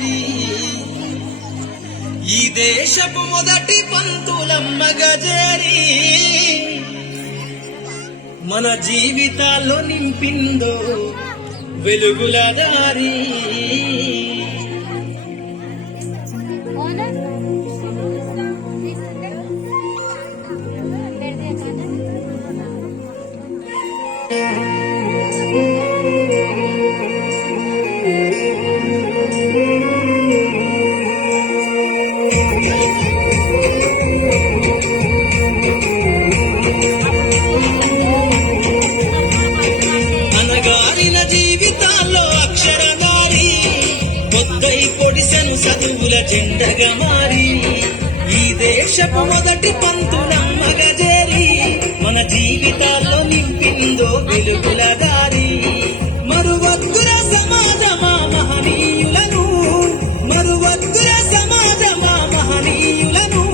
అక్షరధారి ఈ దేశపు మొదటి పంతులమ్మ గజేరి మన జీవితాల్లో నింపిందో వెలుగుల దారి జీవితాల్లో అక్షరధారి పొద్దై పొడిసెను చదువుల జెండగా మారి ఈ దేశపు మొదటి పంతులమ్మ గజేరి మన జీవితాల్లో నింపిందో వెలుగుల దారి మరువద్దుర సమాజమా మహనీయులను మరువద్దుర సమాజమా మహనీయులను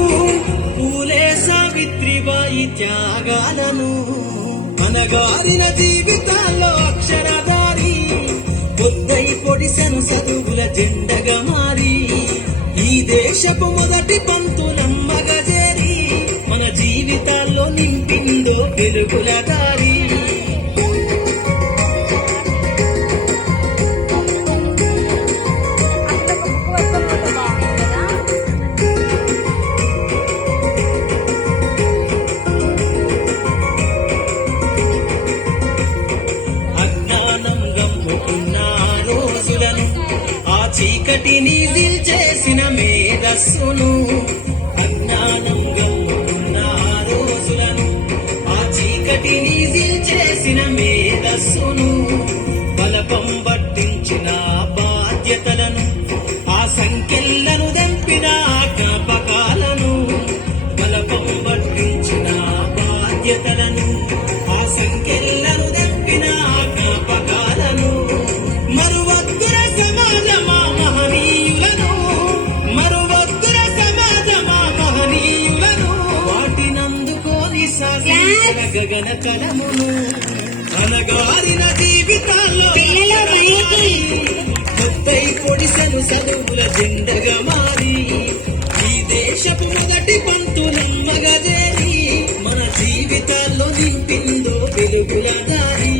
పూలే సావిత్రిబాయి త్యాగాలను అనగారిన జీవితాల్లో అక్షరధారి పొద్దై పొడిసెను చదువుల జెండగా మారి ఈ దేశపు మొదటి పంతులమ్మ గజేరి మన జీవితాల్లో నింపిందో వెలుగుల దారి చీకటిని దిల్చేసిన మేధస్సును అజ్ఞానంగా ఉన్న రోజులను ఆ చీకటిని దిల్చేసిన మేధస్సును బలపం పట్టించిన బాధ్యతలను ఆ సంఖ్యలను దంపిన జ్ఞాపకాలను బలపం పట్టించిన బాధ్యతలను ఆ సంఖ్యలను దంపిన జ్ఞాపకాలను మరువద్దుర సమాజమా మహనీయులను మరువద్దుర సమాజమా మహనీయులను వాటినందుకోని సాగించిన గగన కలమును అనగారిన జీవితాల్లో కొత్తై పొడిసెను చదువుల జెండగా మారి ఈ దేశపు మొదటి పంతులమ్మ గజేరి మన జీవితాల్లో నింపిందో వెలుగుల దారి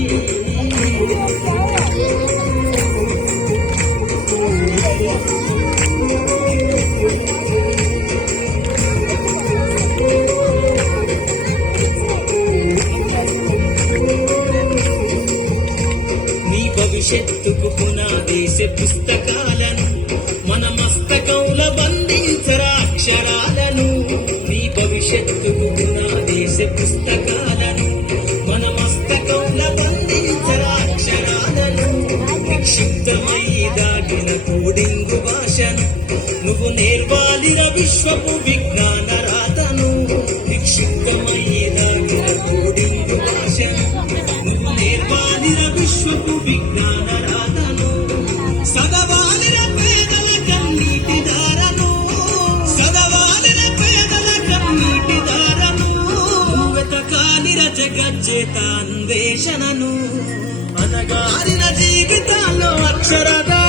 భవిష్యత్తుకు పునాదేశ పుస్తకాలను మన మస్తకంల బంధించరా అక్షరాలను నీ భవిష్యత్తుకు పునాదేశ పుస్తకాలను మన మస్తకంల బంధించరా అక్షరాలను నిక్షిప్తమయ్యి దాటిన కోడింగు భాషను నువ్వు నేర్వాలిర విశ్వపు విజ్ఞాన రాతను నిక్షిప్తమయ్యి దాటిన కోడింగు భాషను నువ్వు నేర్వాలిర విశ్వపు విజ్ఞాన రాతను సదవాలిన పేదల కన్నీటి దారను సదవాలిన పేదల కన్నీటి దారను వెతకాలిర జగజ్జేత అన్వేషణను అనగారిన జీవితాల్లో అక్షరదా